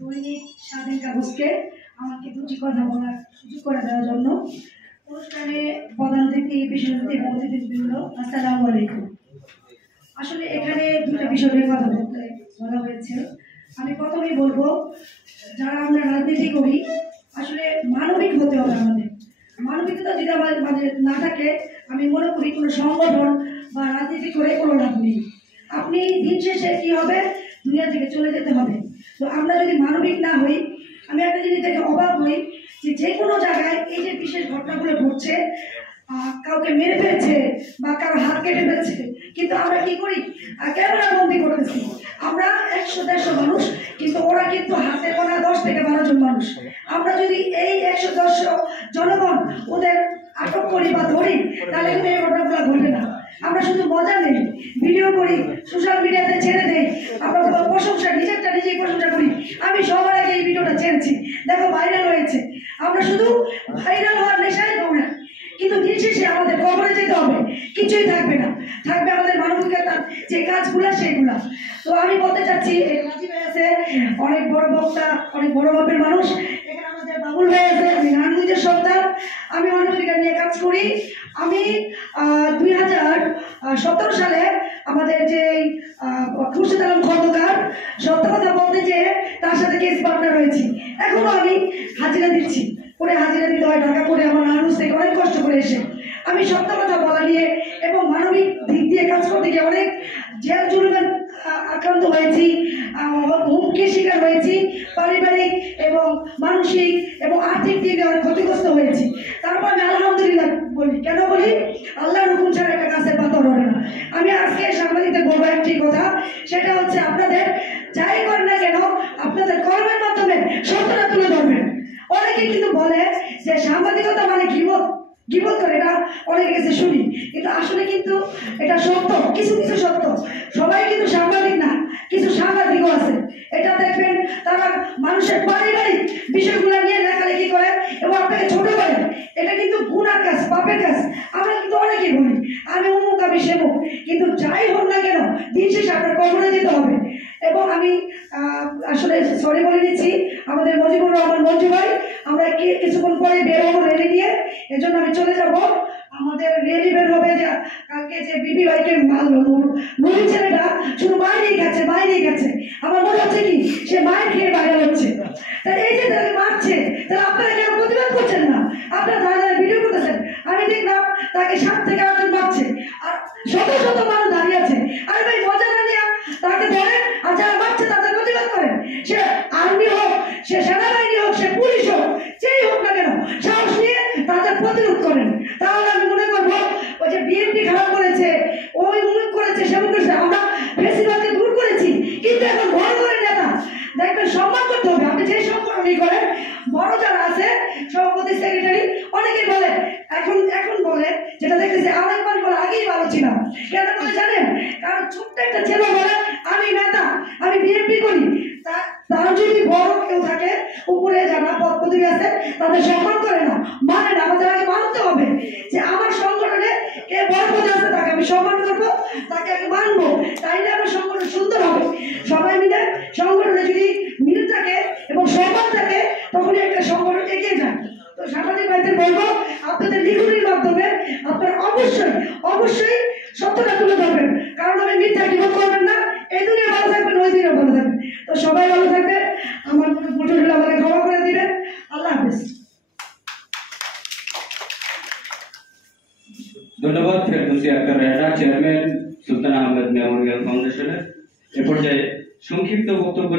দৈনিক স্বাধীন কাগজকে আমাকে দুটি কথা বলার সুযোগ করে দেওয়ার জন্য। অনুষ্ঠানে প্রধান অতিথি, বিশেষ অতিথি এবং অতিথিবৃন্দ, আসসালামু আলাইকুম। আসলে এখানে দুটো বিষয় নিয়ে কথা বলতে বলা হয়েছে। আমি প্রথমেই বলবো, যারা আমরা রাজনীতি করি আসলে মানবিক হতে হবে আমাদের। মানবিকতা যদি আমাদের না থাকে, আমি মনে করি কোনো সংগঠন বা রাজনীতি করে কোনো লাভ নেই। আপনি দিন শেষে কী হবে, দুনিয়া থেকে চলে যেতে হবে। তো আমরা যদি মানবিক না হই, আমি একটা জিনিস দেখে অবাক হই যে কোনো জায়গায় এই যে বিশেষ ঘটনাগুলো ঘটছে, কাউকে মেরে ফেলছে বা কারো হাত কেটে ফেলছে, কিন্তু আমরা কি করি, ক্যামেরা বন্দি করতেছি। আমরা 100-150 মানুষ, কিন্তু ওরা কিন্তু হাতে গোনা 10 থেকে 12 জন মানুষ। আমরা যদি এই 110 জনগণ ওদের আটক করি বা ধরি, তাহলে কিন্তু এই ঘটনাগুলো ঘটে না। আমরা শুধু মজা নেই, ভিডিও করি, সোশ্যাল মিডিয়াতে ছেড়ে দেই, আমরা প্রশংসা, নিজেরটা নিজেই প্রশংসা করি। আমি সবার আগে এই ভিডিওটা ছেড়েছি, দেখো ভাইরাল হয়েছে। আমরা শুধু ভাইরাল হওয়ার নেশায় দৌড়াই, কিন্তু দিন শেষে আমাদের কবরে যেতে হবে, কিছুই থাকবে না। থাকবে আমাদের মানবিকতার যে কাজগুলা, সেগুলা। তো আমি বলতে চাচ্ছি, রাজীব ভাই আছে, অনেক বড় বক্তা, অনেক বড় মাপের মানুষ। এখানে আমাদের বাবুল ভাই আছে, আমি নারায়ণগঞ্জের সন্তান, আমি মানবাধিকার নিয়ে কাজ করি। আমি 2017 সালে আমাদের যে খুরশিদ আলম খন্দকার, সত্য কথা বলতে যে তার সাথে কেস পার্টনার হয়েছি। এখনো আমি হাজিরা দিচ্ছি, করে হাজিরা দিতে হয় ঢাকা করে, আমার নানুস থেকে অনেক কষ্ট করে এসে। আমি সত্য কথা বলা নিয়ে এবং মানবিক দিক দিয়ে কাজ করতে গিয়ে অনেক জেল জুলুমের আক্রান্ত হয়েছি, হুমকির শিকার হয়েছি, পারিবারিক এবং মানসিক এবং আর্থিক দিকে অনেক ক্ষতিগ্রস্ত হয়েছি। তারপর আমি আলহামদুলিল্লাহ বলি, কেন বলি, আল্লাহর হুকুম ছাড়া একটা গাছের পাতা নড়ে না। আমি আজকে সাংবাদিকদের বলবো একটি কথা, সেটা হচ্ছে আপনাদের যাই করেন না কেন, আপনাদের কর্মের মাধ্যমে সত্যটা তুলে ধরবেন। অনেকে কিন্তু বলে যে সাংবাদিকতা মানে গিবত করে, এটা অনেক কাছে শুনি, কিন্তু আসলে কিন্তু এটা সত্য, কিছু কিছু সত্য। সবাই কিন্তু সাংবাদিক না, কিছু সাংবাদিকও আছে। এটা দেখবেন তারা মানুষের পারিবারিক বিষয়গুলো নিয়ে লেখালেখি করে এবং আপনাকে ছোট করে। এটা কিন্তু গুনার কাজ, পাপের কাজ। আমরা কিন্তু অনেকেই বলি আমি অমুক, আমি সেমুক, কিন্তু যাই হোক না কেন দিন শেষে আপনার কবরে যেতে হবে। এবং আমি আসলে সরি বলে দিচ্ছি আমাদের মজিবুর রহমান মঞ্জু ভাই, আমরা কিছুক্ষণ পরে বের হবো রেলি নিয়ে, এজন্য আমি চলে যাব। আমাদের রেলি বের হবে যে কালকে যে বিবি ভাইকে মারলো, নুরি ছেলেটা শুধু মায়েরই খাচ্ছে, মায়েরই খাচ্ছে। আমার মনে হচ্ছে কি সে মায়ের খেয়ে ভাইরাল হচ্ছে। তাই এই যে তাকে মারছে, তাহলে আপনারা কেন প্রতিবাদ করছেন না? আপনারা দাঁড়িয়ে ভিডিও করতেছেন। আমি দেখলাম তাকে 7 থেকে 8 জন মারছে, আর শত শত মানুষ দাঁড়িয়ে আছে। আরে ভাই, মজা না নিয়ে তাকে ধরেন, আর যারা মারছে তাদের প্রতিবাদ করেন। সে আর্মি হোক, সে সেনাবাহিনী হোক, সে পুলিশ হোক, যেই হোক না কেন, সাহস নিয়ে তাদের প্রতিরোধ করেন। তাহলে আমি মনে করবো ওই যে বিএনপি খারাপ করেছে, ওই মুখ করেছে, সেমন করেছে, আমরা ফেসিবাদকে দূর করেছি, কিন্তু এখন বড় করে নেতা দেখবেন সম্মান করতে হবে। আপনি যে সংগঠনই করেন, বড় যারা আছে সভাপতি, সেক্রেটারি, অনেকেই বলে এখন বলে, যেটা দেখতেছি অনেক মানুষ বলে আগেই ভালো ছিলাম। কেন বলে জানেন? কারণ ছোট্ট একটা ছেলে বলে আমি নেতা, আমি বিএনপি করি। তার যদি বড় কেউ থাকে, উপরে যারা পদপদবী আছে, তাদের সম্মান করে না, মানে না। আমাদের আগে মানতে হবে যে আমার সংগঠনে কে বড় পদে আছে, তাকে আমি সম্মান করবো, তাকে আগে মানবো, তাইলে আমার সংগঠন সুন্দর হবে। সবাই মিলে সংগঠনে যদি মিল থাকে এবং সম্মান থাকে, তখনই একটা সংগঠন এগিয়ে যায়। তো সাংবাদিক ভাইদের বলবো, আপনাদের লিখনির মাধ্যমে আপনারা অবশ্যই সত্যটা তুলে ধরবেন। কারণ আমি মিথ্যা গিবত করবেন না, এই দুনিয়া ভালো থাকবেন, ওই দুনিয়া ভালো থাকবেন। তো সবাই ভালো থাকবেন, আমার কোনো ভুল হলে আমাকে ক্ষমা করে দিবেন। আল্লাহ হাফেজ। ধন্যবাদ ফেরদৌসী আক্তার রেহনা, চেয়ারম্যান সুলতান আহমেদ মেমোরিয়াল ফাউন্ডেশনের। এ পর্যায়ে সংক্ষিপ্ত বক্তব্য